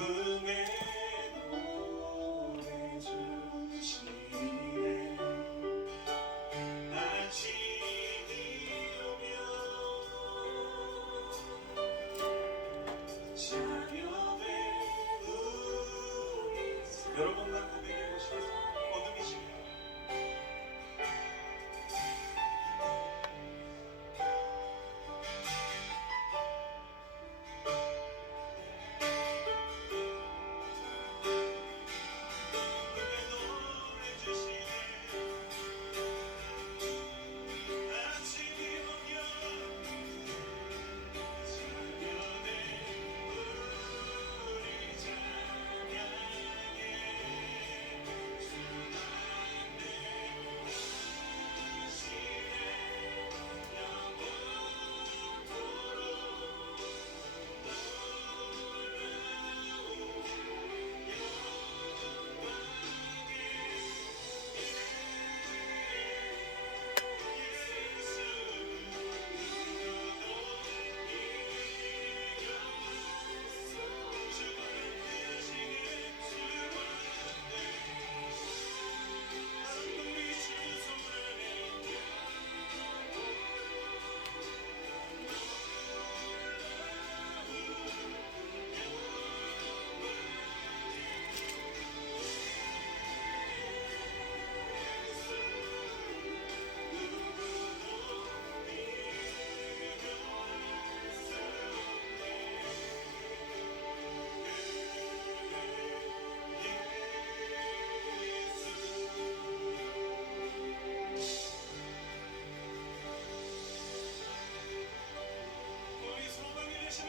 기쁨의 노래 주시네. 아침이 오면 자녀의 우리 여러분과 고백해 보시겠습니다. 어둠이 지면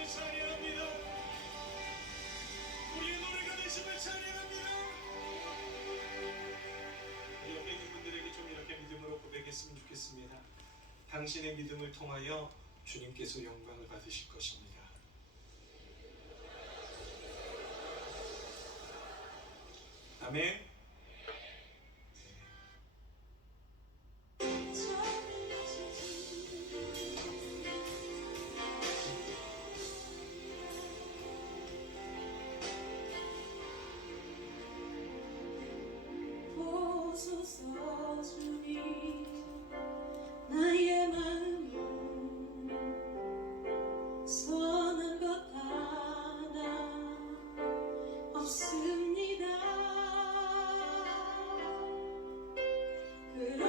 찬양합니다. 우리의 노래가 되심을 찬양합니다. 옆에 있는 분들에게 좀 이렇게 믿음으로 고백했으면 좋겠습니다. 당신의 믿음을 통하여 주님께서 영광을 받으실 것입니다. 아멘. 보소서 주님 나의 마음은 선한 것 하나 없습니다. 그러나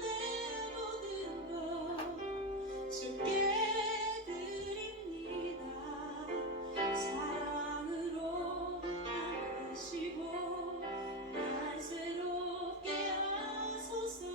내 모든 것 주께 드립니다. 사랑으로 안으시고 날 새롭게 하소서.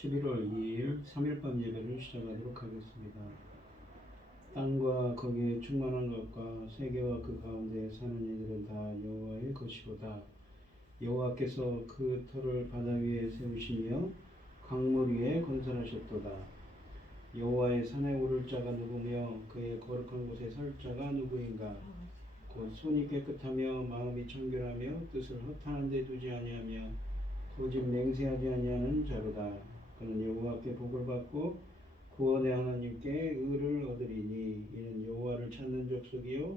11월 2일 3일밤 예배를 시작하도록 하겠습니다. 땅과 거기에 충만한 것과 세계와 그 가운데 사는 이들은 다 여호와의 것이로다. 여호와께서 그 터를 바다 위에 세우시며 강물 위에 건설하셨도다. 여호와의 산에 오를 자가 누구며 그의 거룩한 곳에 설 자가 누구인가? 곧 손이 깨끗하며 마음이 청결하며 뜻을 허탄한 데 두지 아니하며 오직 맹세하지 아니하는 자로다. 그는 여호와께 복을 받고 구원의 하나님께 의를 얻으리니 이는 여호와를 찾는 족속이요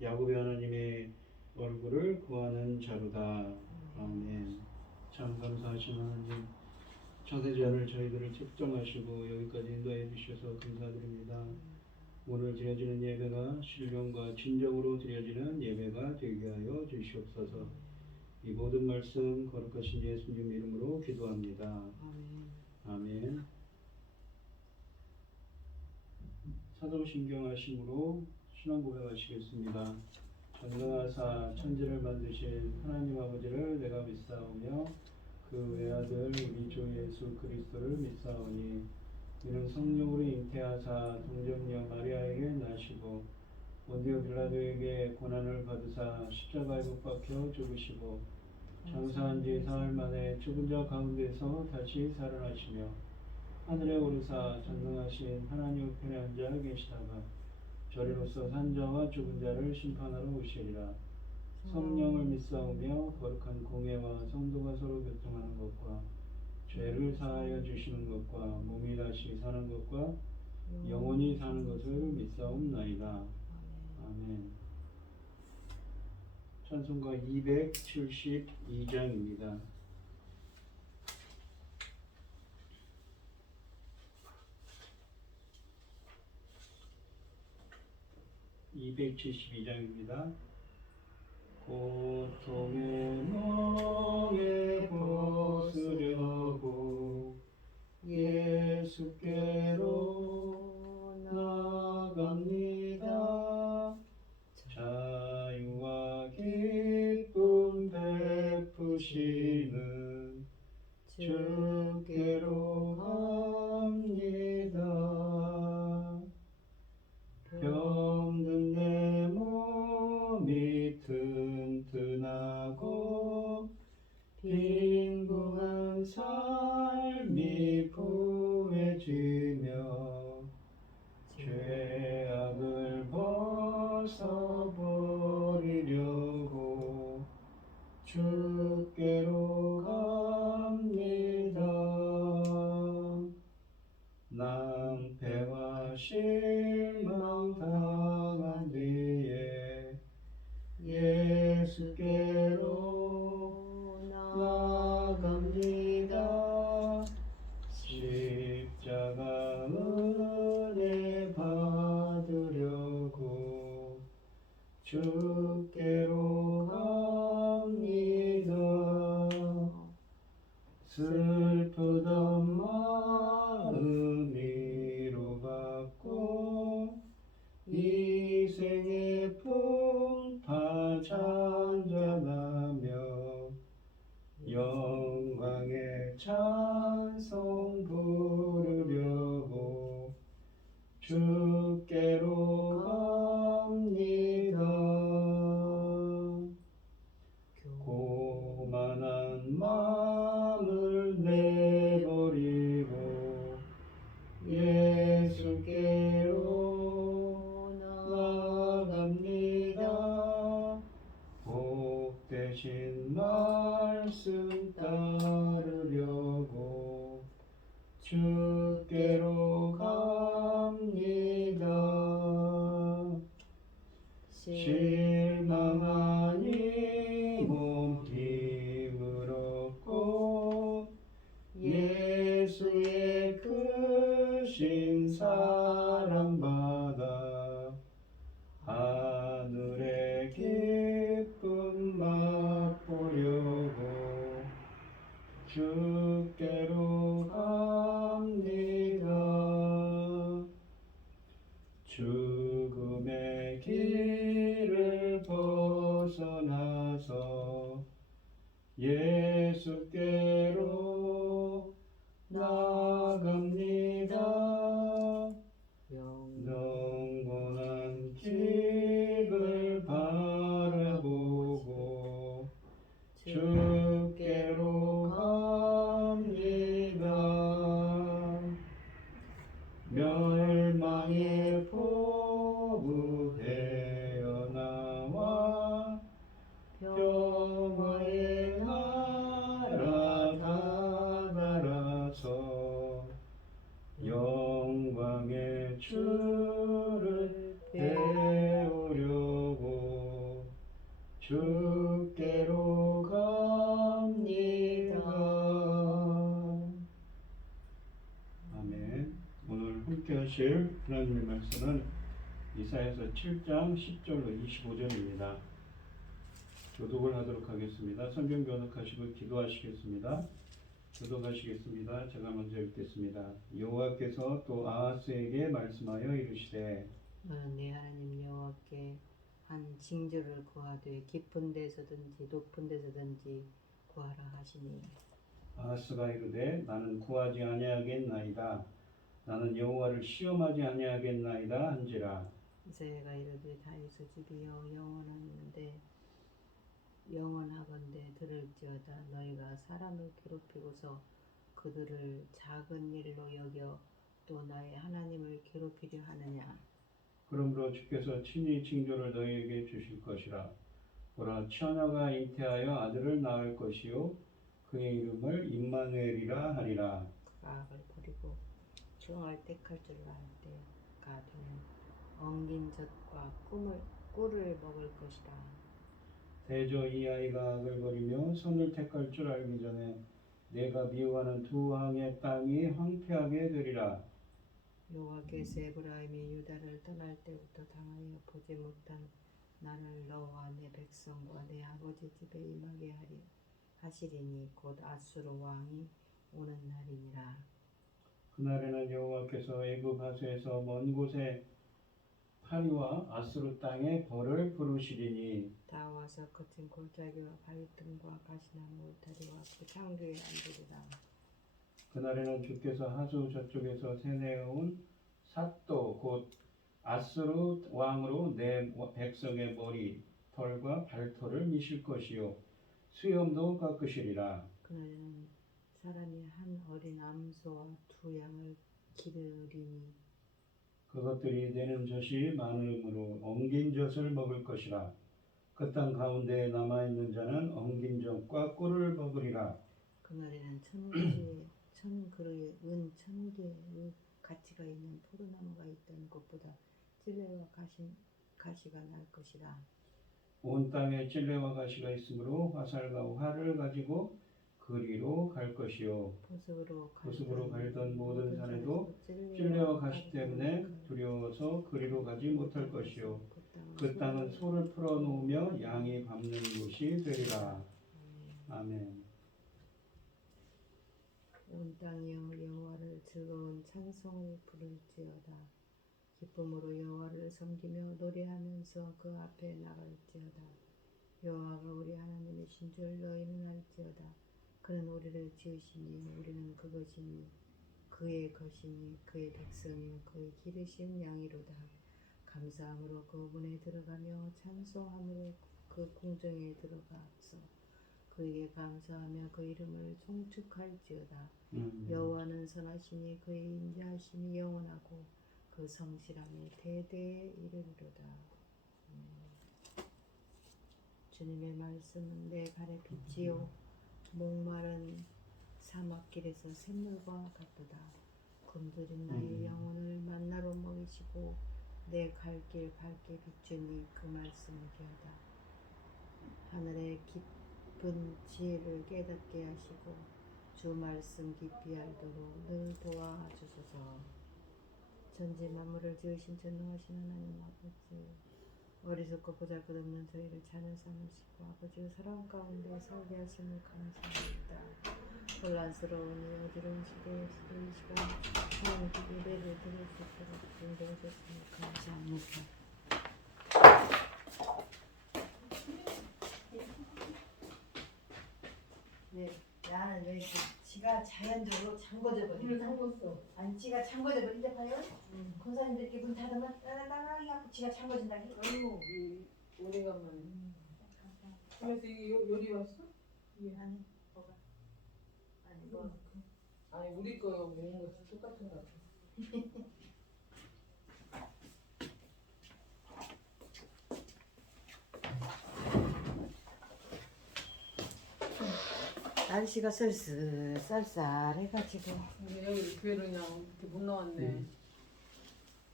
야곱의 하나님의 얼굴을 구하는 자로다. 아멘. 참 감사하신 하나님, 창세전을 저희들을 책정하시고 여기까지 인도해 주셔서 감사드립니다. 오늘 드려지는 예배가 신령과 진정으로 드려지는 예배가 되게 하여 주시옵소서. 이 모든 말씀 거룩하신 예수님 이름으로 기도합니다. 아멘. 사도신경 하심으로 신앙 고백하시겠습니다. 전능하사 천지를 만드신 하나님 아버지를 내가 믿사오며 그 외아들 우리 주 예수 그리스도를 믿사오니 이는 성령으로 잉태하사 동정녀 마리아에게 나시고 본디오 빌라도에게 고난을 받으사 십자가에 못 박혀 죽으시고 장사한 지 사흘 만에 죽은 자 가운데서 다시 살아나시며 하늘에 오르사 전능하신 하나님 우편에 앉아 계시다가 저리로서 산자와 죽은 자를 심판하러 오시리라. 성령을 믿사오며 거룩한 공예와 성도가 서로 교통하는 것과 죄를 사하여 주시는 것과 몸이 다시 사는 것과 영원히 사는 것을 믿사옵나이다. 아멘. 찬송가 272장입니다. (272장입니다) 고통의 멍에 벗으려고 예수께로 나갑니다. 자유와 기쁨 베푸시는 주께로 갑니다. 병든 내 몸이 튼튼하고 빈궁한 삶이 부해지며 죄악을 벗어버리려고 주께로 갑니다. 낭패와 실망 당한 뒤에 예수께로 나갑니다. 십자가 은혜 받으려고 주께로 갑니다. 슬프던 마음 위로받고 이 생의 풍파 잔잔하며 영광의 찬송 부르려고 주께로 갑니다. 고만한 마음을 내버리고 예수께로 나갑니다. 복되신 말씀 따르려고 주께로 갑니다. 실망하니 몸 힘을 얻고 예수의 크신 사랑받아 하늘의 기쁨 맛보려고 주께로 갑니다. 죽음의 길을 벗어나서 예수께로 나 멸망의 포부되어 나와 평화의 나라 다다라서 영광의 주를 배우려고 주께로 갑니다. 아멘. 오늘 함께 하실 하나님의 말씀은 이사야서 7장 10절로 25절입니다. 교독을 하도록 하겠습니다. 성경 교독하시고 기도하시겠습니다. 교독하시겠습니다. 제가 먼저 읽겠습니다. 여호와께서 또 아하스에게 말씀하여 이르시되 너는 네 하나님 여호와께 한 징조를 구하되 깊은 데서든지 높은 데서든지 구하라 하시니 아하스가 이르되 나는 구하지 아니하겠나이다. 나는 여호와를 시험하지 아니하겠나이다 한지라. 이사야가 이르되 다윗의 집이여 영원하건대 들을지어다. 너희가 사람을 괴롭히고서 그들을 작은 일로 여겨 또 나의 하나님을 괴롭히려 하느냐. 그러므로 주께서 친히 징조를 너희에게 주실 것이라. 보라, 처녀가 잉태하여 아들을 낳을 것이요 그의 이름을 임마누엘이라 하리라. 그가 악을 버리고 정을 택할 줄 알 때가 되면 엉긴 젖과 꿀을 먹을 것이라. 대저 이 아이가 악을 버리며 선을 택할 줄 알기 전에 내가 미워하는 두 왕의 땅이 황폐하게 되리라. 여호와께서 에브라임이 유다를 떠날 때부터 당하여 보지 못한 나를 너와 내 백성과 내 아버지 집에 임하게 하시리니 곧 아수르 왕이 오는 날이니라. 그날에는 여호와께서 애굽 하수에서 먼 곳에 파리와 아수르 땅에 벌을 부르시리니 다 와서 거친 골짜기와 바위틈과 가시나무 울타리와 그 창조에 앉으리라. 그날에는 주께서 하수 저쪽에서 세내어온 삿도 곧 아수르 왕으로 내 백성의 머리 털과 발털을 미실 것이요 수염도 깎으시리라. 그날에는 사람이 한 어린 암소와 두 양을 기르리니 그것들이 내는 젖이 많음으로 엉긴 젖을 먹을 것이라. 그 땅 가운데에 남아있는 자는 엉긴 젖과 꿀을 먹으리라. 그날에는 천 그루의 은 1000개의 가치가 있는 포도나무가 있던 곳보다 찔레와 가시가 날 것이라. 온 땅에 찔레와 가시가 있으므로 화살과 활을 가지고 그리로 갈 것이요 보습으로 갈던 모든 산에도 찔레와 가시 때문에 두려워서 그리로 가지 못할 것이요 그 땅은 소를 풀어놓으며 양이 밟는 곳이 되리라. 아멘. 온 땅이여 여호와를 즐거운 찬송을 부를지어다. 기쁨으로 여호와를 섬기며 노래하면서 그 앞에 나갈지어다. 여호와가 우리 하나님이신 줄 너희는 알지어다. 그는 우리를 지으시니 우리는 그것이니 그의 것이니 그의 백성이요 그의 기르신 양이로다. 감사함으로 그 문에 들어가며 찬송함으로 그 궁정에 들어가서 그에게 감사하며 그 이름을 송축할지어다. 여호와는 선하시니 그의 인자하심이 영원하고 그 성실함이 대대에 이르리로다. 주님의 말씀은 내 발의 빛이요 목마른 사막길에서 샘물과 같도다. 굶주린 나의 영혼을 만나로 먹이시고 내 갈 길 밝게 비추니 그 말씀이되어다. 하늘의 깊은 지혜를 깨닫게 하시고 주 말씀 깊이 알도록 늘 도와주소서. 전지 만물을 지으신 전능하신 하나님 아버지, 어리석고 보잘것없는 저희를 자녀 삼으시고 아버지의 사랑 가운데 살게 하심을 감사합니다. 혼란스러운 이 어지러운 시대에 이 시간 하나님께 예배를 드릴 수 있도록 인도하셨으니 감사합니다. 네, 나는 왜 이렇게 지가 자연적으로 잠궈져 버려. 불을 잠궜어. 아니 지가 잠궈져 버린다 봐요. 권사님들께 문 닫으면 따라따라 해갖고 지가 잠궈진다. 아이고, 오래간만에. 그래서 이게 요리 왔어? 아니 뭐가? 아니 뭐 아니, 우리 거 먹은 거 똑같은 거 같아. 날씨가 쌀쌀해가지고 근데 여기 교회를 그냥 이렇게 못 나왔네.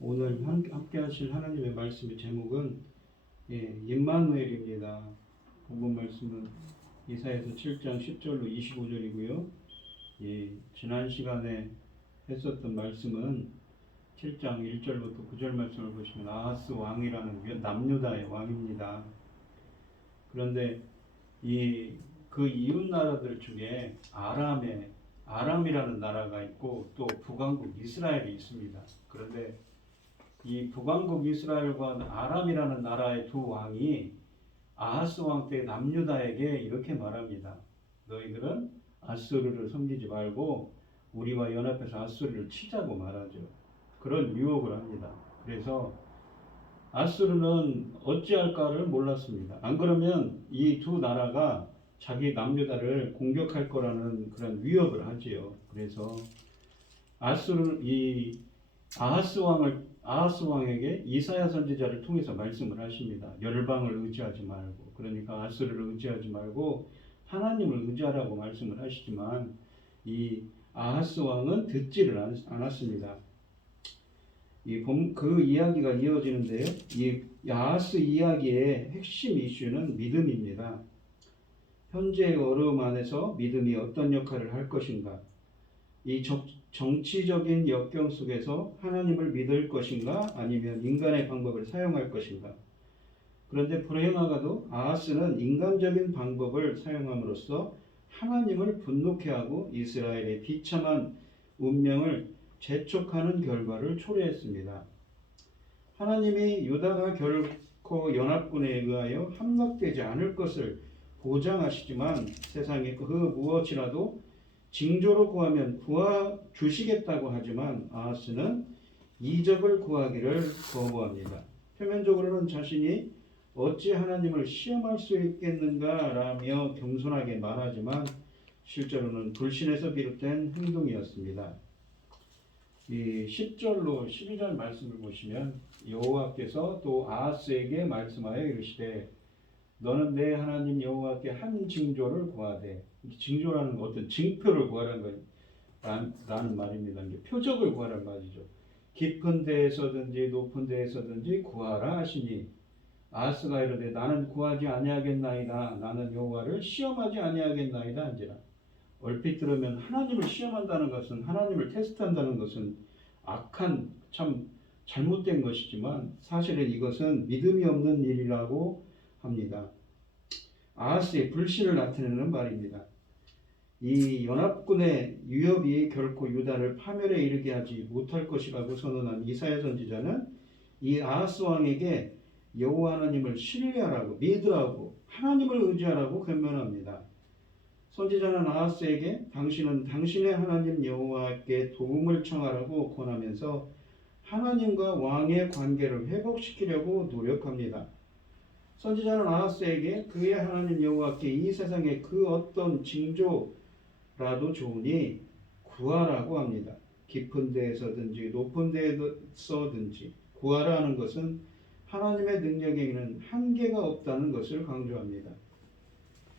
오늘 함께 하실 하나님의 말씀의 제목은 임마누엘입니다. 본문 말씀은 이사야서 7장 10절로 25절이고요. 지난 시간에 했었던 말씀은 7장 1절부터 9절 말씀을 보시면 아하스 왕이라는 남유다의 왕입니다. 그런데 그 이웃 나라들 중에 아람이라는 나라가 있고 또 북왕국 이스라엘이 있습니다. 그런데 이 북왕국 이스라엘과 아람이라는 나라의 두 왕이 아하스 왕 때 남유다에게 이렇게 말합니다. 너희들은 아수르를 섬기지 말고 우리와 연합해서 아수르를 치자고 말하죠. 그런 유혹을 합니다. 그래서 아수르는 어찌할까를 몰랐습니다. 안 그러면 이 두 나라가 자기 남유다를 공격할 거라는 그런 위협을 하지요. 그래서 아하스 왕에게 이사야 선지자를 통해서 말씀을 하십니다. 열방을 의지하지 말고, 그러니까 아수르를 의지하지 말고 하나님을 의지하라고 말씀을 하시지만 이 아하스 왕은 듣지를 않았습니다. 그 이야기가 이어지는데요. 이 아하스 이야기의 핵심 이슈는 믿음입니다. 현재의 어려움 안에서 믿음이 어떤 역할을 할 것인가? 이 정치적인 역경 속에서 하나님을 믿을 것인가? 아니면 인간의 방법을 사용할 것인가? 그런데 불행하게도 아하스는 인간적인 방법을 사용함으로써 하나님을 분노케 하고 이스라엘의 비참한 운명을 재촉하는 결과를 초래했습니다. 하나님이 유다가 결코 연합군에 의하여 함락되지 않을 것을 보장하시지만 세상에 그 무엇이라도 징조로 구하면 주시겠다고 하지만 아하스는 이적을 구하기를 거부합니다. 표면적으로는 자신이 어찌 하나님을 시험할 수 있겠는가라며 겸손하게 말하지만 실제로는 불신에서 비롯된 행동이었습니다. 이 10절로 12절 말씀을 보시면 여호와께서 또 아하스에게 말씀하여 이르시되 너는 내 하나님 여호와께 한 징조를 구하되, 징조라는 건 어떤 징표를 구하라는 라는 말입니다. 표적을 구하라는 말이죠. 깊은 데에서든지 높은 데에서든지 구하라 하시니 아하스가 이르되 나는 구하지 아니하겠나이다. 나는 여호와를 시험하지 아니하겠나이다 한지라. 얼핏 들으면 하나님을 시험한다는 것은, 하나님을 테스트한다는 것은 악한, 참 잘못된 것이지만 사실은 이것은 믿음이 없는 일이라고 합니다. 아하스의 불신을 나타내는 말입니다. 이 연합군의 위협이 결코 유다를 파멸에 이르게 하지 못할 것이라고 선언한 이사야 선지자는 이 아하스 왕에게 여호와 하나님을 신뢰하라고, 믿으라고, 하나님을 의지하라고 권면합니다. 선지자는 아하스에게 당신은 당신의 하나님 여호와께 도움을 청하라고 권하면서 하나님과 왕의 관계를 회복시키려고 노력합니다. 선지자는 아하스에게 그의 하나님 여호와께 이 세상에 그 어떤 징조라도 좋으니 구하라고 합니다. 깊은 데에서든지 높은 데에서든지 구하라는 것은 하나님의 능력에는 한계가 없다는 것을 강조합니다.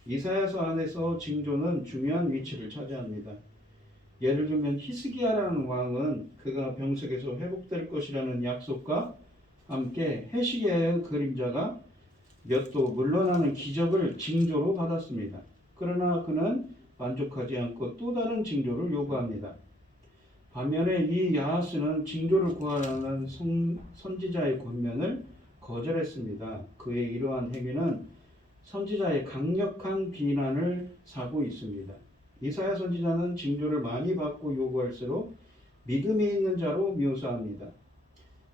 이사야서 안에서 징조는 중요한 위치를 차지합니다. 예를 들면 히스기야라는 왕은 그가 병석에서 회복될 것이라는 약속과 함께 해시계의 그림자가 몇 도 물러나는 기적을 징조로 받았습니다. 그러나 그는 만족하지 않고 또 다른 징조를 요구합니다. 반면에 이 아하스는 징조를 구하라는 선지자의 권면을 거절했습니다. 그의 이러한 행위는 선지자의 강력한 비난을 사고 있습니다. 이사야 선지자는 징조를 많이 받고 요구할수록 믿음이 있는 자로 묘사합니다.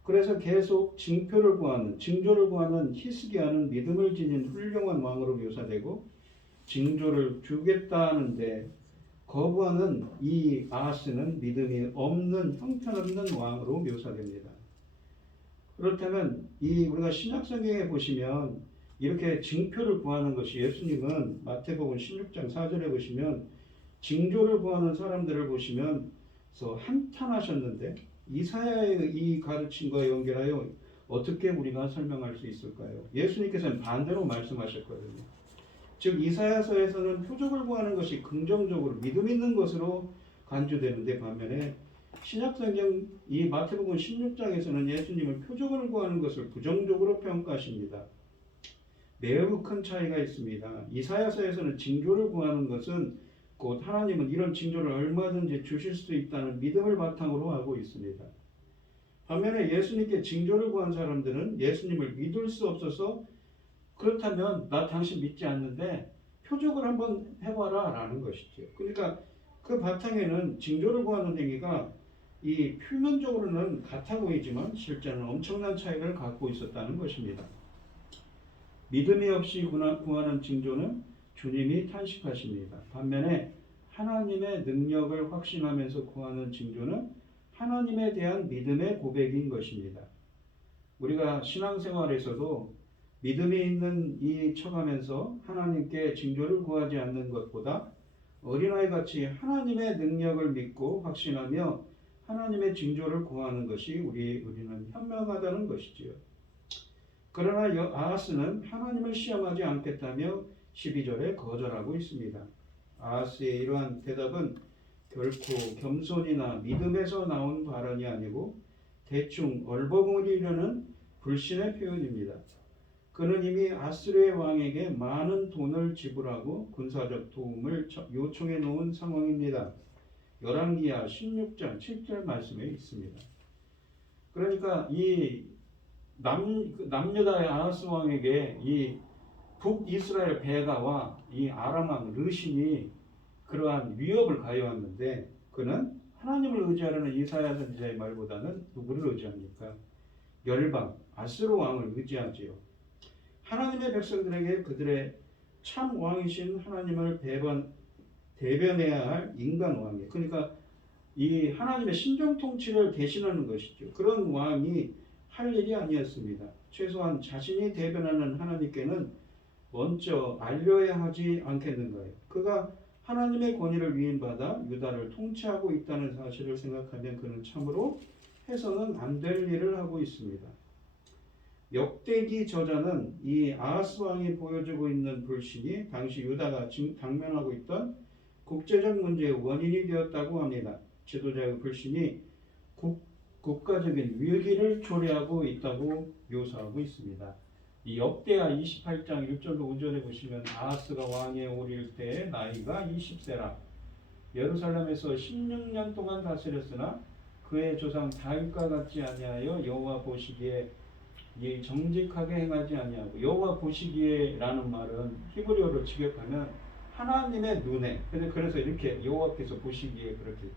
그래서 계속 징조를 구하는 히스기야는 믿음을 지닌 훌륭한 왕으로 묘사되고 징조를 주겠다는데 거부하는 이 아하스는 믿음이 없는 형편없는 왕으로 묘사됩니다. 그렇다면 우리가 신약성경에 보시면 이렇게 징표를 구하는 것이, 예수님은 마태복음 16장 4절에 보시면 징조를 구하는 사람들을 보시면 한탄하셨는데 이사야의 이 가르침과 연결하여 어떻게 우리가 설명할 수 있을까요? 예수님께서는 반대로 말씀하셨거든요. 즉 이사야서에서는 표적을 구하는 것이 긍정적으로 믿음 있는 것으로 간주되는데 반면에 신약성경 이 마태복음 16장에서는 예수님은 표적을 구하는 것을 부정적으로 평가하십니다. 매우 큰 차이가 있습니다. 이사야서에서는 징조를 구하는 것은 곧 하나님은 이런 징조를 얼마든지 주실 수 있다는 믿음을 바탕으로 하고 있습니다. 반면에 예수님께 징조를 구한 사람들은 예수님을 믿을 수 없어서 그렇다면 나 당신 믿지 않는데 표적을 한번 해봐라 라는 것이죠. 그러니까 그 바탕에는 징조를 구하는 행위가 이 표면적으로는 같아 보이지만 실제는 엄청난 차이를 갖고 있었다는 것입니다. 믿음이 없이 구하는 징조는 주님이 탄식하십니다. 반면에 하나님의 능력을 확신하면서 구하는 징조는 하나님에 대한 믿음의 고백인 것입니다. 우리가 신앙생활에서도 믿음이 있는 이 척하면서 하나님께 징조를 구하지 않는 것보다 어린아이같이 하나님의 능력을 믿고 확신하며 하나님의 징조를 구하는 것이 우리는 현명하다는 것이지요. 그러나 아하스는 하나님을 시험하지 않겠다며 12절에 거절하고 있습니다. 아하스의 이러한 대답은 결코 겸손이나 믿음에서 나온 발언이 아니고 대충 얼버무리려는 불신의 표현입니다. 그는 이미 아스르의 왕에게 많은 돈을 지불하고 군사적 도움을 요청해 놓은 상황입니다. 열왕기하 16장 7절 말씀에 있습니다. 그러니까 이 남유다의 아하스 왕에게 이 북이스라엘 베가와 이 아람 왕 르신이 그러한 위협을 가해왔는데 그는 하나님을 의지하려는 이사야 선지자의 말보다는 누구를 의지합니까? 열방 아스르 왕을 의지하지요. 하나님의 백성들에게 그들의 참 왕이신 하나님을 대변해야 할 인간 왕이에요. 그러니까 이 하나님의 신정 통치를 대신하는 것이죠. 그런 왕이 할 일이 아니었습니다. 최소한 자신이 대변하는 하나님께는 먼저 알려야 하지 않겠는가요? 그가 하나님의 권위를 위임받아 유다를 통치하고 있다는 사실을 생각하면 그는 참으로 해서는 안 될 일을 하고 있습니다. 역대기 저자는 이 아하스 왕이 보여주고 있는 불신이 당시 유다가 당면하고 있던 국제적 문제의 원인이 되었다고 합니다. 지도자의 불신이 국가적인 위기를 초래하고 있다고 묘사하고 있습니다. 이 역대하 28장 1절로 5절에 보시면 아하스가 왕에 오를 때 나이가 20세라 예루살렘에서 16년 동안 다스렸으나 그의 조상 다윗과 같지 아니하여 여호와 보시기에 정직하게 행하지 아니하고 여호와 보시기에라는 말은 히브리어로 직역하면 하나님의 눈에 그래서 이렇게 여호와께서 보시기에 그렇게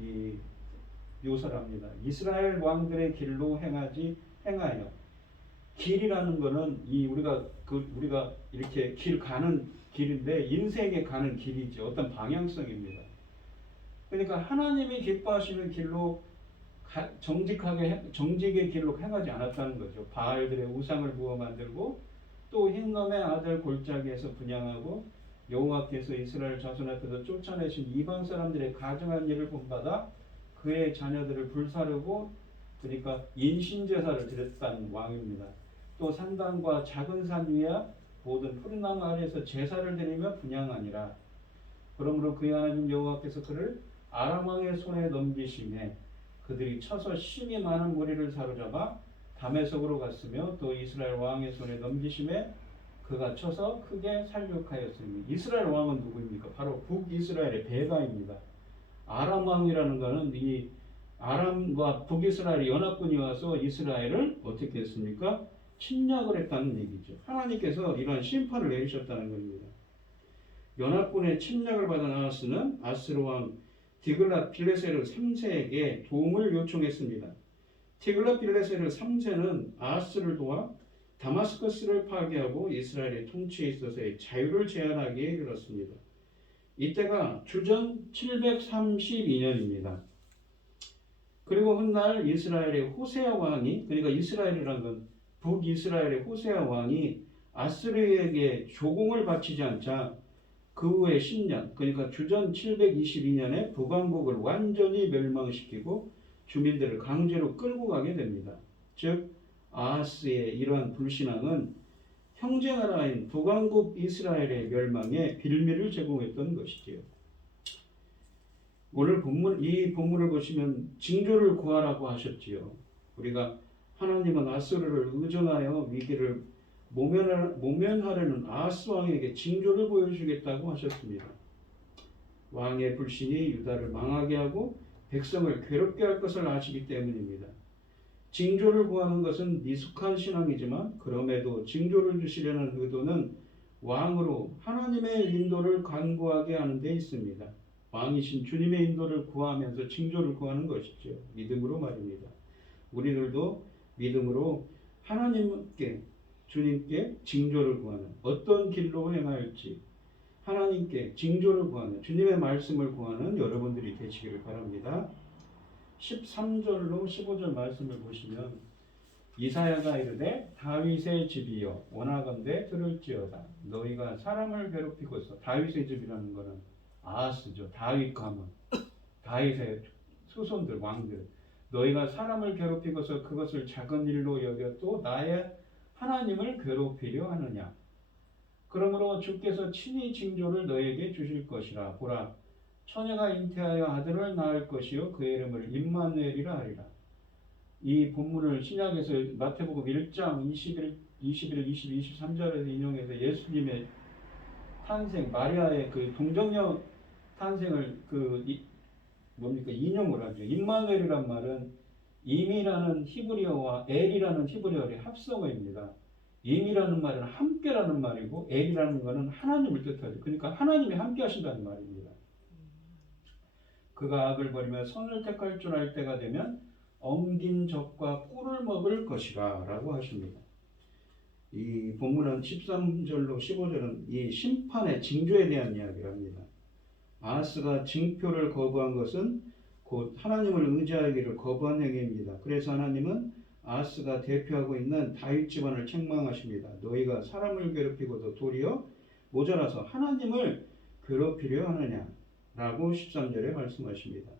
이 묘사를 합니다. 이스라엘 왕들의 길로 행하여 길이라는 거는 우리가 이렇게 길 가는 길인데 인생에 가는 길이죠. 어떤 방향성입니다. 그러니까 하나님이 기뻐하시는 길로 정직의 길로 행하지 않았다는 거죠. 바알들의 우상을 부어 만들고 또 흰놈의 아들 골짜기에서 분양하고 여호와께서 이스라엘 자손 앞에서 쫓아내신 이방 사람들의 가증한 일을 본받아 그의 자녀들을 불사르고 그러니까 인신제사를 드렸다는 왕입니다. 또 산당과 작은 산 위에 모든 푸른 나무 아래에서 제사를 드리며 분양하니라. 그러므로 그의 하나님 여호와께서 그를 아람 왕의 손에 넘기심에 그들이 쳐서 심히 많은 무리를 사로잡아 다메섹으로 갔으며 또 이스라엘 왕의 손에 넘기심에 그가 쳐서 크게 살육하였으니 이스라엘 왕은 누구입니까? 바로 북이스라엘의 베가입니다. 아람 왕이라는 것은 이 아람과 북이스라엘의 연합군이 와서 이스라엘을 어떻게 했습니까? 침략을 했다는 얘기죠. 하나님께서 이러한 심판을 내리셨다는 겁니다. 연합군의 침략을 받아 아하스는 아스르 왕 디글랏 빌레세르 3세에게 도움을 요청했습니다. 디글랏 빌레세르 3세는 아하스를 도와 다마스커스를 파괴하고 이스라엘의 통치에 있어서의 자유를 제한하기에 이르렀습니다. 이때가 주전 732년입니다. 그리고 훗날 이스라엘의 호세아 왕이 그러니까 이스라엘이라는 건 북이스라엘의 호세아 왕이 아스르에게 조공을 바치지 않자 그 후에 10년 그러니까 주전 722년에 북왕국을 완전히 멸망시키고 주민들을 강제로 끌고 가게 됩니다. 즉 아하스의 이러한 불신앙은 형제 나라인 북왕국 이스라엘의 멸망에 빌미를 제공했던 것이지요. 오늘 이 본문을 보시면 징조를 구하라고 하셨지요. 우리가 하나님은 아수르를 의존하여 위기를 모면하려는 아하스 왕에게 징조를 보여주겠다고 하셨습니다. 왕의 불신이 유다를 망하게 하고 백성을 괴롭게 할 것을 아시기 때문입니다. 징조를 구하는 것은 미숙한 신앙이지만 그럼에도 징조를 주시려는 의도는 왕으로 하나님의 인도를 간구하게 하는 데 있습니다. 왕이신 주님의 인도를 구하면서 징조를 구하는 것이죠. 믿음으로 말입니다. 우리들도 믿음으로 하나님께 주님께 징조를 구하는 어떤 길로 행할지 하나님께 징조를 구하는 주님의 말씀을 구하는 여러분들이 되시기를 바랍니다. 13절로 15절 말씀을 보시면 이사야가 이르되 다윗의 집이여 원하건대 들을지어다. 너희가 사람을 괴롭히고서 다윗의 집이라는 것은 아하스죠. 다윗 가문, 다윗의 후손들 왕들. 너희가 사람을 괴롭히고서 그것을 작은 일로 여겨 또 나의 하나님을 괴롭히려 하느냐. 그러므로 주께서 친히 징조를 너에게 주실 것이라. 보라, 처녀가 잉태하여 아들을 낳을 것이요 그의 이름을 임마누엘이라 하리라. 이 본문을 신약에서 마태복음 1장 21, 23절에서 인용해서 예수님의 탄생, 마리아의 그 동정녀 탄생을 인용을 하죠. 임마누엘이란 말은 임이라는 히브리어와 엘이라는 히브리어의 합성어입니다. 임이라는 말은 함께라는 말이고 엘이라는 것은 하나님을 뜻하죠. 그러니까 하나님이 함께 하신다는 말입니다. 그가 악을 버리며 선을 택할 줄 알 때가 되면 엉긴 적과 꿀을 먹을 것이라 라고 하십니다. 이 본문은 13절로 15절은 이 심판의 징조에 대한 이야기를 합니다. 아하스가 징표를 거부한 것은 곧 하나님을 의지하기를 거부한 행위입니다. 그래서 하나님은 아하스가 대표하고 있는 다윗 집안을 책망하십니다. 너희가 사람을 괴롭히고도 도리어 모자라서 하나님을 괴롭히려 하느냐 라고 13절에 말씀하십니다.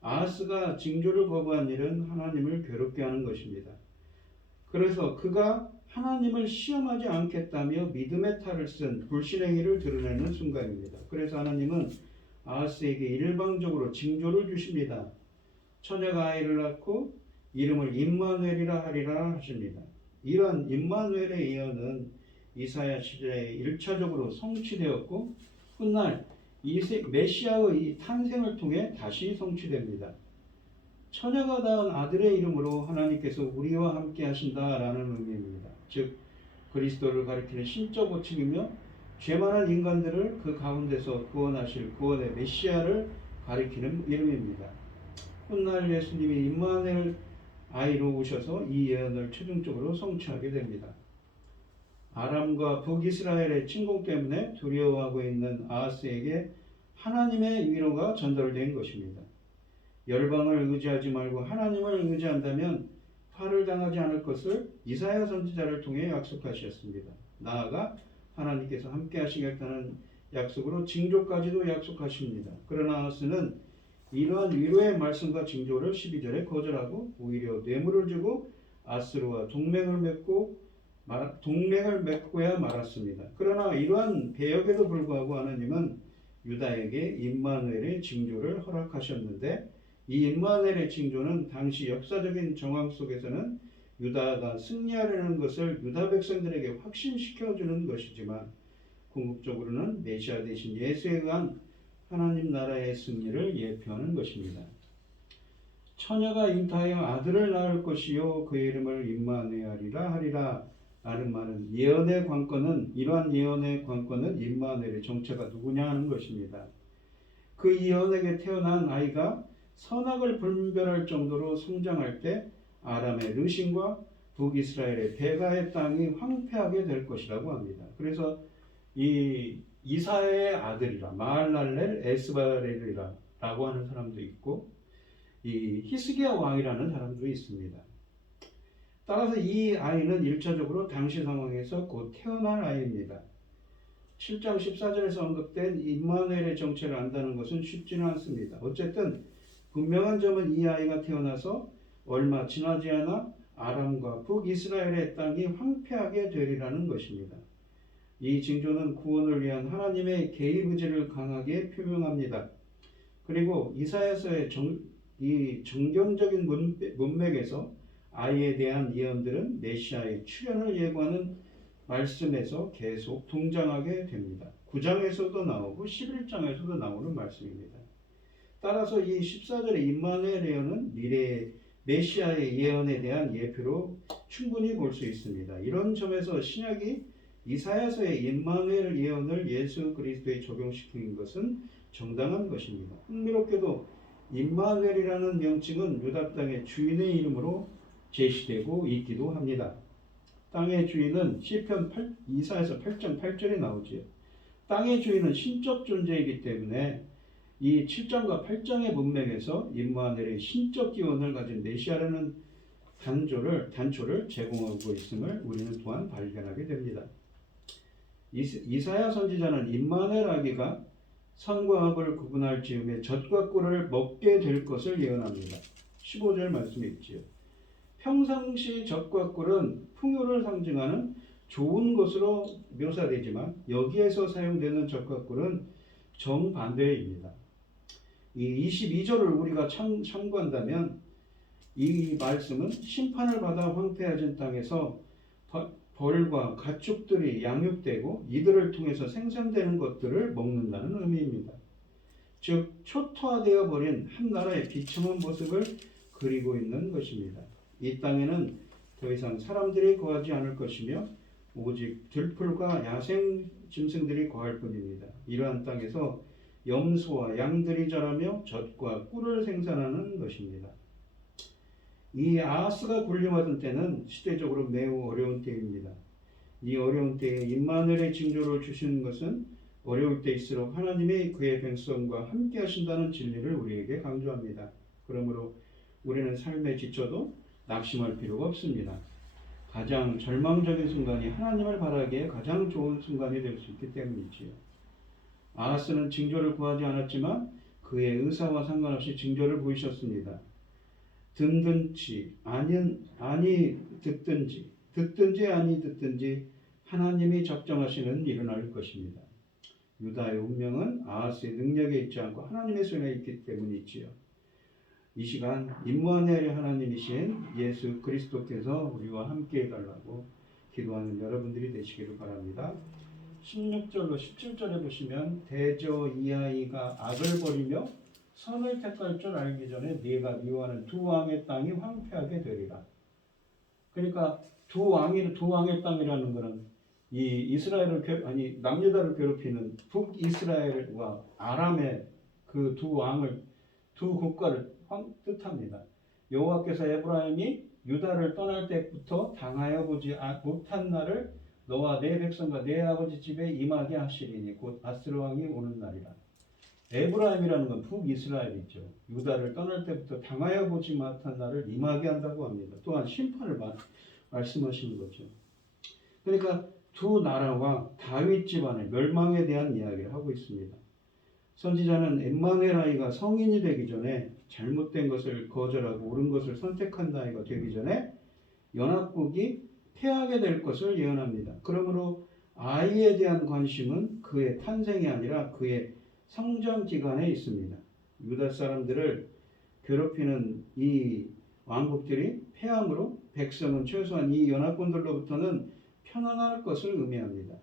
아하스가 징조를 거부한 일은 하나님을 괴롭게 하는 것입니다. 그래서 그가 하나님을 시험하지 않겠다며 믿음의 탈을 쓴 불신행위를 드러내는 순간입니다. 그래서 하나님은 아하스에게 일방적으로 징조를 주십니다. 처녀가 아이를 낳고 이름을 임마누엘이라 하리라 하십니다. 이러한 임마누엘의 예언은 이사야 시대에 1차적으로 성취되었고 훗날 메시아의 탄생을 통해 다시 성취됩니다. 처녀가 낳은 아들의 이름으로 하나님께서 우리와 함께 하신다라는 의미입니다. 즉 그리스도를 가리키는 신적 호칭이며 죄 많은 인간들을 그 가운데서 구원하실 구원의 메시아를 가리키는 이름입니다. 훗날 예수님이 임마누엘 아이로 오셔서 이 예언을 최종적으로 성취하게 됩니다. 아람과 북이스라엘의 침공 때문에 두려워하고 있는 아하스에게 하나님의 위로가 전달된 것입니다. 열방을 의지하지 말고 하나님을 의지한다면 화를 당하지 않을 것을 이사야 선지자를 통해 약속하셨습니다. 나아가 하나님께서 함께 하시겠다는 약속으로 징조까지도 약속하십니다. 그러나 아하스는 이러한 위로의 말씀과 징조를 12절에 거절하고 오히려 뇌물을 주고 아스루와 동맹을 맺고야 말았습니다. 그러나 이러한 배역에도 불구하고 하나님은 유다에게 임마누엘의 징조를 허락하셨는데 이 임마누엘의 징조는 당시 역사적인 정황 속에서는 유다가 승리하려는 것을 유다 백성들에게 확신시켜주는 것이지만 궁극적으로는 메시아 대신 예수에 의한 하나님 나라의 승리를 예표하는 것입니다. 처녀가 잉태하여 아들을 낳을 것이요 그의 이름을 임마누엘이라 하리라 라는 말은 예언의 관건은 이러한 예언의 관건은 임마누엘의 정체가 누구냐 하는 것입니다. 그 예언에게 태어난 아이가 선악을 분별할 정도로 성장할 때 아람의 르신과 북이스라엘의 베가의 땅이 황폐하게 될 것이라고 합니다. 그래서 이 이사야의 아들이라 마할랄렐 에스바렐이라 라고 하는 사람도 있고 이 히스기야 왕이라는 사람도 있습니다. 따라서 이 아이는 1차적으로 당시 상황에서 곧 태어날 아이입니다. 7장 14절에서 언급된 임마누엘의 정체를 안다는 것은 쉽지는 않습니다. 어쨌든 분명한 점은 이 아이가 태어나서 얼마 지나지 않아 아람과 북이스라엘의 땅이 황폐하게 되리라는 것입니다. 이 징조는 구원을 위한 하나님의 개입 의지를 강하게 표명합니다. 그리고 이사야서의 이 정경적인 문맥에서 아이에 대한 예언들은 메시아의 출현을 예고하는 말씀에서 계속 등장하게 됩니다. 9장에서도 나오고 11장에서도 나오는 말씀입니다. 따라서 이 14절의 임마누엘 예언은 미래의 메시아의 예언에 대한 예표로 충분히 볼 수 있습니다. 이런 점에서 신약이 이사야서의 임마누엘 예언을 예수 그리스도에 적용시킨 것은 정당한 것입니다. 흥미롭게도 임마누엘이라는 명칭은 유다 땅의 주인의 이름으로 제시되고 있기도 합니다. 땅의 주인은 시편 이사야서 8장 8절에 나오지요. 땅의 주인은 신적 존재이기 때문에 이 7장과 8장의 문맥에서 임마누엘의 신적 기원을 가진 메시아라는 단초를 제공하고 있음을 우리는 또한 발견하게 됩니다. 이사야 선지자는 임마누엘 아기가 선과 악을 구분할 즈음에 젖과 꿀을 먹게 될 것을 예언합니다. 15절 말씀에 있지요. 평상시 젖과 꿀은 풍요를 상징하는 좋은 것으로 묘사되지만 여기에서 사용되는 젖과 꿀은 정반대입니다. 이 22절을 우리가 참고한다면 이 말씀은 심판을 받아 황폐해진 땅에서 벌과 가축들이 양육되고 이들을 통해서 생산되는 것들을 먹는다는 의미입니다. 즉 초토화되어 버린 한 나라의 비참한 모습을 그리고 있는 것입니다. 이 땅에는 더 이상 사람들이 거하지 않을 것이며 오직 들풀과 야생 짐승들이 거할 뿐입니다. 이러한 땅에서 염소와 양들이 자라며 젖과 꿀을 생산하는 것입니다. 이 아하스가 군림하던 때는 시대적으로 매우 어려운 때입니다. 이 어려운 때에 임마누엘의 징조를 주시는 것은 어려울 때일수록 하나님이 그의 백성과 함께 하신다는 진리를 우리에게 강조합니다. 그러므로 우리는 삶에 지쳐도 낙심할 필요가 없습니다. 가장 절망적인 순간이 하나님을 바라기에 가장 좋은 순간이 될 수 있기 때문이지요. 아하스는 징조를 구하지 않았지만 그의 의사와 상관없이 징조를 보이셨습니다. 듣든지 아니 듣든지 아니 듣든지 하나님이 작정하시는 일은 알 것입니다. 유다의 운명은 아하스의 능력에 있지 않고 하나님의 손에 있기 때문이지요. 이 시간 임마누엘의 하나님이신 예수 그리스도께서 우리와 함께 해달라고 기도하는 여러분들이 되시기를 바랍니다. 16절로 17절에 보시면 대저 이 아이가 악을 버리며 선을 택할 줄 알기 전에 네가 미워하는 두 왕의 땅이 황폐하게 되리라. 그러니까 두 왕의 땅이라는 것은 이 이스라엘을 남유다를 괴롭히는 북이스라엘과 아람의 그 두 국가를 뜻합니다. 여호와께서 에브라임이 유다를 떠날 때부터 당하여 보지 못한 날을 너와 내 백성과 내 아버지 집에 임하게 하시리니 곧 아스르 왕이 오는 날이라. 에브라임이라는 건 북이스라엘이죠. 유다를 떠날 때부터 당하여 보지 못한 날을 임하게 한다고 합니다. 또한 심판을 말씀하시는 거죠. 그러니까 두 나라와 다윗 집안의 멸망에 대한 이야기를 하고 있습니다. 선지자는 임마누엘 아이가 성인이 되기 전에 잘못된 것을 거절하고 옳은 것을 선택한 나이가 되기 전에 연합국이 패하게 될 것을 예언합니다. 그러므로 아이에 대한 관심은 그의 탄생이 아니라 그의 성장 기간에 있습니다. 유다 사람들을 괴롭히는 이 왕국들이 패함으로 백성은 최소한 이 연합군들로부터는 편안할 것을 의미합니다.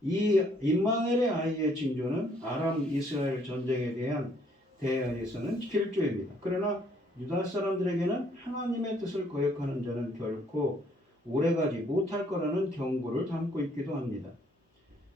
이 임마누엘의 아이의 징조는 아람 이스라엘 전쟁에 대한 대하에서는 필조입니다. 그러나 유다 사람들에게는 하나님의 뜻을 거역하는 자는 결코 오래가지 못할 거라는 경고를 담고 있기도 합니다.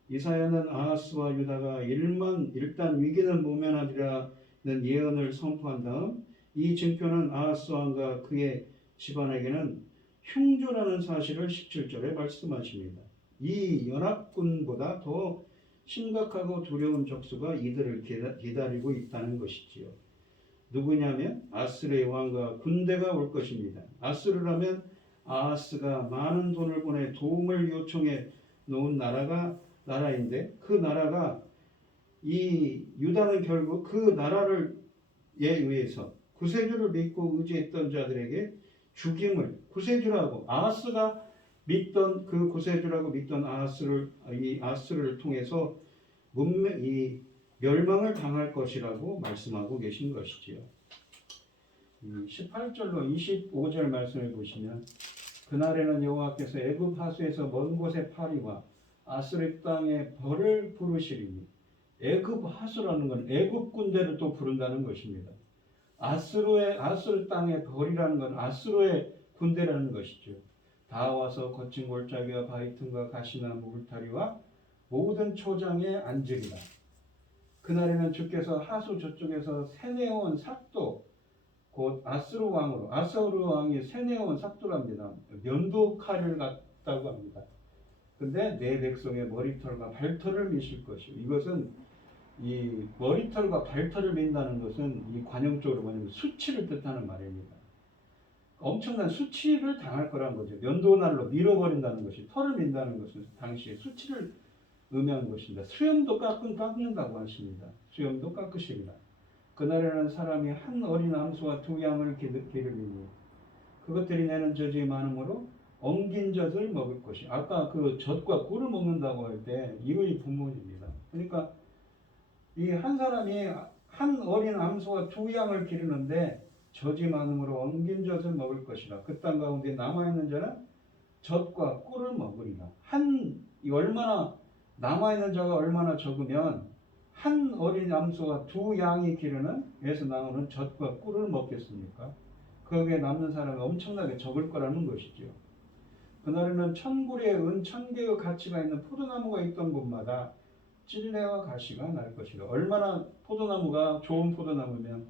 이사야는 아하스와 유다가 일단 위기는 모면하리라는 예언을 선포한 다음 이 증표는 아하스 왕과 그의 집안에게는 흉조라는 사실을 17절에 말씀하십니다. 이 연합군보다 더 심각하고 두려운 적수가 이들을 기다리고 있다는 것이지요. 누구냐면 아스르의 왕과 군대가 올 것입니다. 아스르라면 아하스가 많은 돈을 보내 도움을 요청해 놓은 나라인데 그 나라가 이 유다는 결국 그 나라를 의해서 구세주를 믿고 의지했던 자들에게 죽임을 구세주라고 아하스가 믿던 그 구세주라고 믿던 아하스를 통해서 이 멸망을 당할 것이라고 말씀하고 계신 것이지요. 18절로 25절 말씀을 보시면 그날에는 여호와께서 애굽 하수에서 먼 곳의 파리와 아스르 땅의 벌을 부르시리니 애굽 하수라는 건 애굽 군대를 또 부른다는 것입니다. 아스르 땅의 벌이라는 건 아스르의 군대라는 것이죠. 다 와서 거친 골짜기와 바위 틈과 가시나무 울타리와 모든 초장에 앉으리라. 그날에는 주께서 하수 저쪽에서 세내온 삭도 곧 아스르 왕이 세내온 삭도랍니다. 면도 칼을 갖다고 합니다. 근데 내 백성의 머리털과 발털을 미실 것이요. 이것은 이 머리털과 발털을 민다는 것은 이 관용적으로 뭐냐면 수치를 뜻하는 말입니다. 엄청난 수치를 당할 거란 거죠. 면도날로 밀어버린다는 것이, 털을 민다는 것은 당시에 수치를 의미하는 것입니다. 수염도 깎는다고 하십니다. 수염도 깎으시리라. 그날에는 사람이 한 어린 암소와 2양을 기르리니 그것들이 내는 젖이 많으므로 엉긴 젖을 먹을 것이. 아까 그 젖과 꿀을 먹는다고 할 때 이의 분문입니다. 그러니까 이 한 사람이 한 어린 암소와 2양을 기르는데 젖이 많으므로 엉긴 젖을 먹을 것이라. 그 땅 가운데 남아있는 자는 젖과 꿀을 먹으리라. 얼마나 남아있는 자가 얼마나 적으면 한 어린 암소와 2양이 기르는 에서 나오는 젖과 꿀을 먹겠습니까? 거기에 남는 사람이 엄청나게 적을 거라는 것이죠. 그날에는 천굴에 은 1000개의 가치가 있는 포도나무가 있던 곳마다 찔레와 가시가 날 것이라. 얼마나 포도나무가 좋은 포도나무면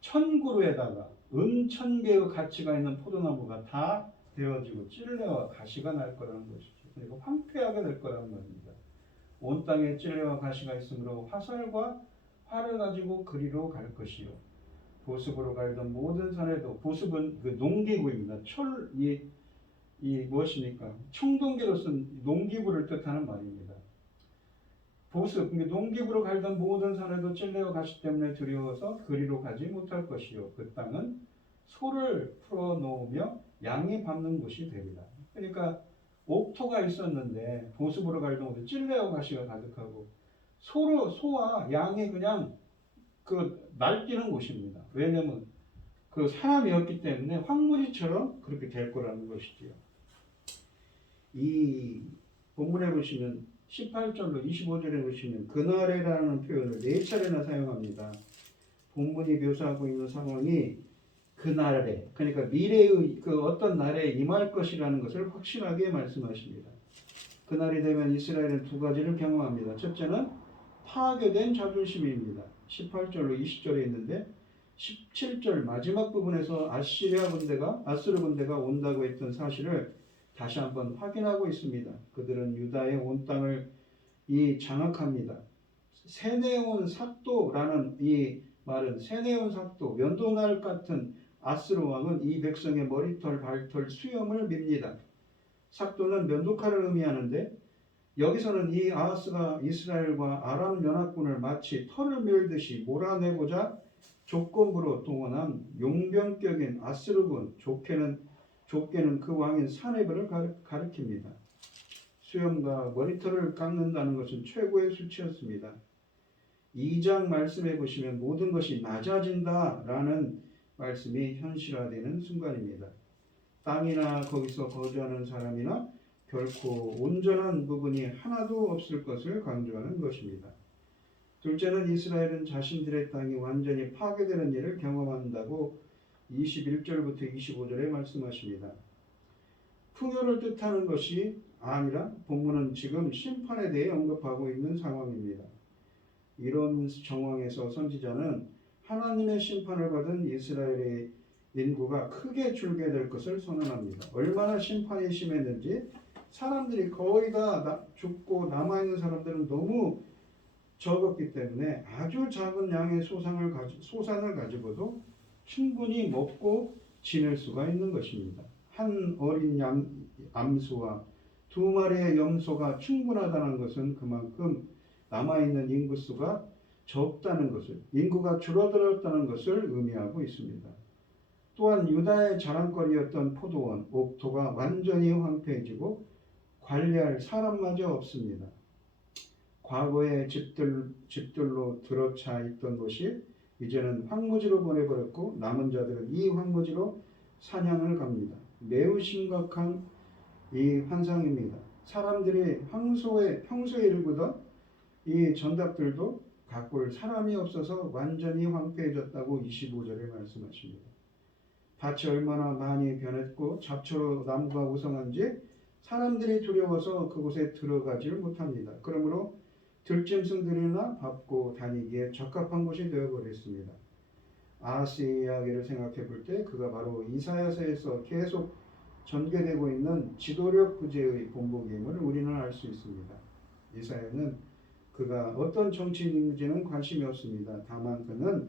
천그루에다가 은 1000개의 가치가 있는 포도나무가 다 되어지고 찔레와 가시가 날 거라는 것이죠. 그리고 황폐하게 될 거라는 겁니다. 온 땅에 찔레와 가시가 있으므로 화살과 활을 가지고 그리로 갈 것이요. 보습으로 갈던 모든 산에도, 보습은 그 농기구입니다. 무엇입니까? 청동기로 쓴 농기구를 뜻하는 말입니다. 보습, 농기구로 갈던 모든 산에도 찔레와 가시 때문에 두려워서 그리로 가지 못할 것이요. 그 땅은 소를 풀어놓으며 양이 밟는 곳이 되리라. 그러니까 옥토가 있었는데 보습으로 갈던 곳에 찔레와 가시가 가득하고 소와 양이 그냥 날뛰는 곳입니다. 왜냐하면 그 사람이었기 때문에 황무지처럼 그렇게 될 거라는 것이지요. 이 본문에 보시면 18절로 25절에 보시면 그날에라는 표현을 4차례나 사용합니다. 본문이 묘사하고 있는 상황이 그날에, 그러니까 미래의 그 어떤 날에 임할 것이라는 것을 확실하게 말씀하십니다. 그날이 되면 이스라엘은 2가지를 경험합니다. 첫째는 파괴된 자존심입니다. 18절로 20절에 있는데 17절 마지막 부분에서 아스르 군대가 온다고 했던 사실을 다시 한번 확인하고 있습니다. 그들은 유다의 온 땅을 장악합니다. 세네온 삭도라는 이 말은 세네온 삭도, 면도날 같은 아스르 왕은 이 백성의 머리털, 발털, 수염을 밉니다. 삭도는 면도칼을 의미하는데 여기서는 이 아하스가 이스라엘과 아람 연합군을 마치 털을 밀듯이 몰아내고자 조건부로 동원한 용병격인 아스르군, 좁게는 그 왕인 사네벨을 가리킵니다. 수염과 머리털을 깎는다는 것은 최고의 수치였습니다. 2장 말씀해 보시면 모든 것이 낮아진다라는 말씀이 현실화되는 순간입니다. 땅이나 거기서 거주하는 사람이나 결코 온전한 부분이 하나도 없을 것을 강조하는 것입니다. 둘째는 이스라엘은 자신들의 땅이 완전히 파괴되는 일을 경험한다고 21절부터 25절에 말씀하십니다. 풍요를 뜻하는 것이 아니라 본문은 지금 심판에 대해 언급하고 있는 상황입니다. 이런 정황에서 선지자는 하나님의 심판을 받은 이스라엘의 인구가 크게 줄게 될 것을 선언합니다. 얼마나 심판이 심했는지 사람들이 거의 다 죽고 남아있는 사람들은 너무 적었기 때문에 아주 작은 양의 소산을 가지고도 충분히 먹고 지낼 수가 있는 것입니다. 한 어린 암소와 2마리의 염소가 충분하다는 것은 그만큼 남아있는 인구수가 적다는 것을, 인구가 줄어들었다는 것을 의미하고 있습니다. 또한 유다의 자랑거리였던 포도원, 옥토가 완전히 황폐해지고 관리할 사람마저 없습니다. 과거의 집들로 들어차 있던 곳이 이제는 황무지로 보내버렸고 남은 자들은 이 황무지로 사냥을 갑니다. 매우 심각한 이 환상입니다. 사람들이 평소에 일구던 이 전답들도 가꿀 사람이 없어서 완전히 황폐해졌다고 25절에 말씀하십니다. 밭이 얼마나 많이 변했고 잡초로 나무가 우성한지 사람들이 두려워서 그곳에 들어가지를 못합니다. 그러므로 들짐승들이나 밟고 다니기에 적합한 곳이 되어버렸습니다. 아하스의 이야기를 생각해 볼 때 그가 바로 이사야서에서 계속 전개되고 있는 지도력 부재의 본보기임을 우리는 알 수 있습니다. 이사야는 그가 어떤 정치인인지는 관심이 없습니다. 다만 그는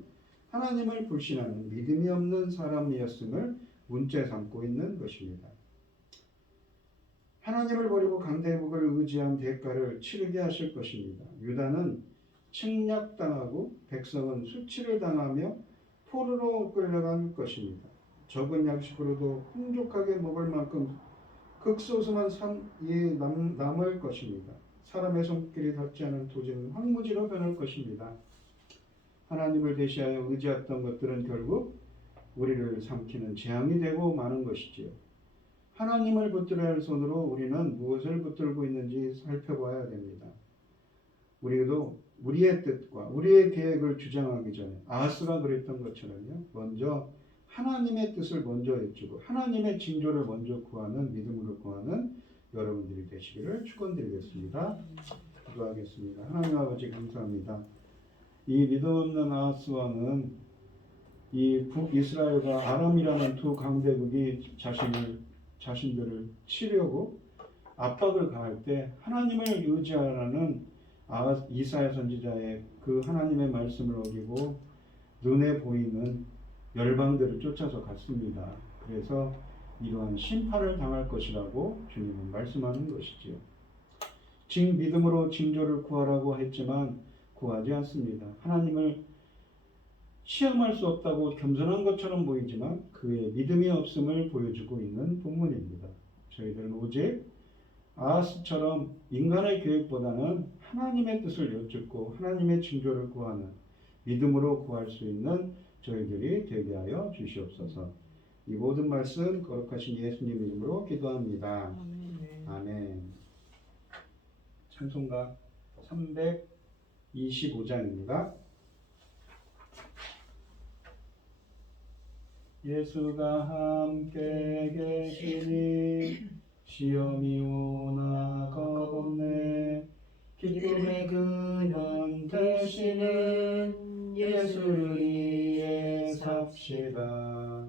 하나님을 불신하는 믿음이 없는 사람이었음을 문제 삼고 있는 것입니다. 하나님을 버리고 강대국을 의지한 대가를 치르게 하실 것입니다. 유다는 침략당하고 백성은 수치를 당하며 포로로 끌려갈 것입니다. 적은 양식으로도 풍족하게 먹을 만큼 극소수만 남을 것입니다. 사람의 손길이 닿지 않은 토지는 황무지로 변할 것입니다. 하나님을 대시하여 의지했던 것들은 결국 우리를 삼키는 재앙이 되고 마는 것이지요. 하나님을 붙들어야 할 손으로 우리는 무엇을 붙들고 있는지 살펴봐야 됩니다. 우리도 우리의 뜻과 우리의 계획을 주장하기 전에 아하스가 그랬던 것처럼요. 먼저 하나님의 뜻을 먼저 여쭈고 하나님의 징조를 먼저 구하는 믿음으로 구하는 여러분들이 되시기를 축원드리겠습니다. 기도하겠습니다. 하나님 아버지 감사합니다. 이 믿음 없는 아하스 왕은 이 북이스라엘과 아람이라는 두 강대국이 자신들을 치려고 압박을 가할 때 하나님을 의지하라는 이사야 선지자의 그 하나님의 말씀을 어기고 눈에 보이는 열방들을 쫓아서 갔습니다. 그래서 이러한 심판을 당할 것이라고 주님은 말씀하는 것이지요. 믿음으로 징조를 구하라고 했지만 구하지 않습니다. 하나님을 시험할 수 없다고 겸손한 것처럼 보이지만 그의 믿음이 없음을 보여주고 있는 본문입니다. 저희들은 오직 아하스처럼 인간의 계획보다는 하나님의 뜻을 여쭙고 하나님의 징조를 구하는 믿음으로 구할 수 있는 저희들이 되게 하여 주시옵소서. 이 모든 말씀 거룩하신 예수님 이름으로 기도합니다. 아멘. 찬송가 325장입니다. 예수가 함께 계시니 시험이 오나 겁없네. 기쁨의 근원 되시는 예수를 위해 삽시다.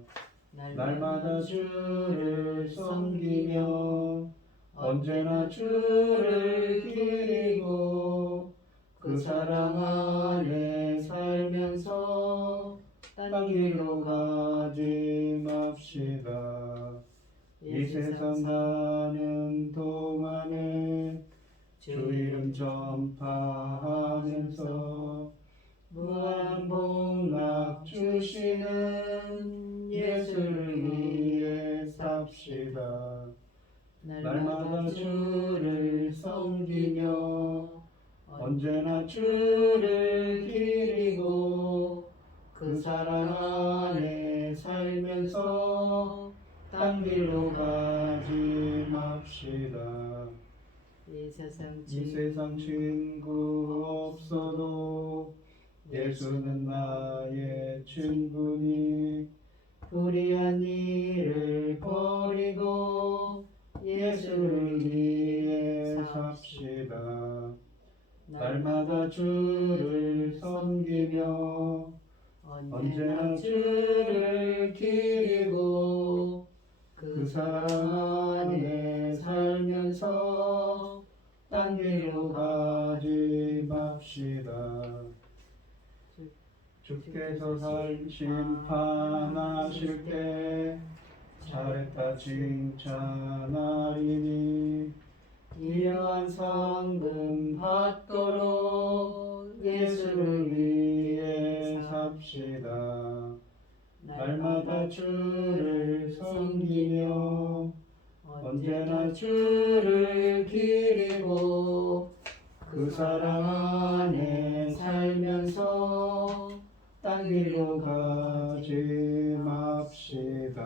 날마다 주를 섬기며 언제나 주를 기리고 그 사랑 안에 살면서 딴 길로 가지 맙시다. 이 세상 사는 동안에 주 이름 전파하면서 무한 복락 주시는 예수를 위해 삽시다. 날마다 주를 섬기며 언제나 주를 기리고 그 사랑 안에 살면서 딴 길로 가지 맙시다. 이 세상 친구 없어도 예수는 나의 친구니 불의한 일을 버리고 예수를 위해 삽시다. 날마다 주를 섬기며 언제나 주를 기리고 그 사랑 안에 살면서 딴 길로 가지 맙시다. 주께서 심판하실 때 잘했다 칭찬하리니 이러한 상금 받도록 예수를 위해 삽시다. 날마다 주를 섬기며 언제나 주를 기리고 그 사랑 안에 살면서 딴 길로 가지 맙시다.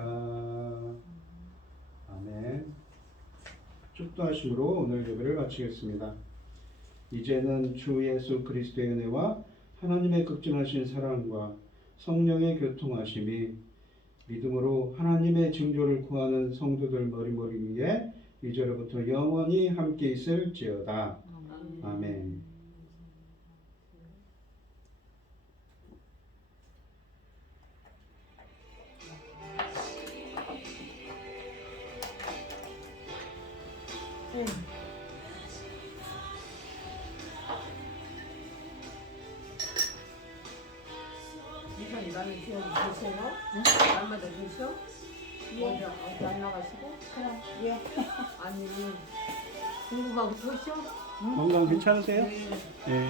아멘. 축도하심으로 오늘 예배를 마치겠습니다. 이제는 주 예수 그리스도의 은혜와 하나님의 극진하신 사랑과 성령의 교통하심이 믿음으로 하나님의 징조를 구하는 성도들 머리머리 위에 이제로부터 영원히 함께 있을지어다. 아멘. 이선 라면 드세요? 날마다 드셔? 먼저 어디 안 나가시고? 예. 아니 궁금하고 드셔? 건강 괜찮으세요? 네. 네.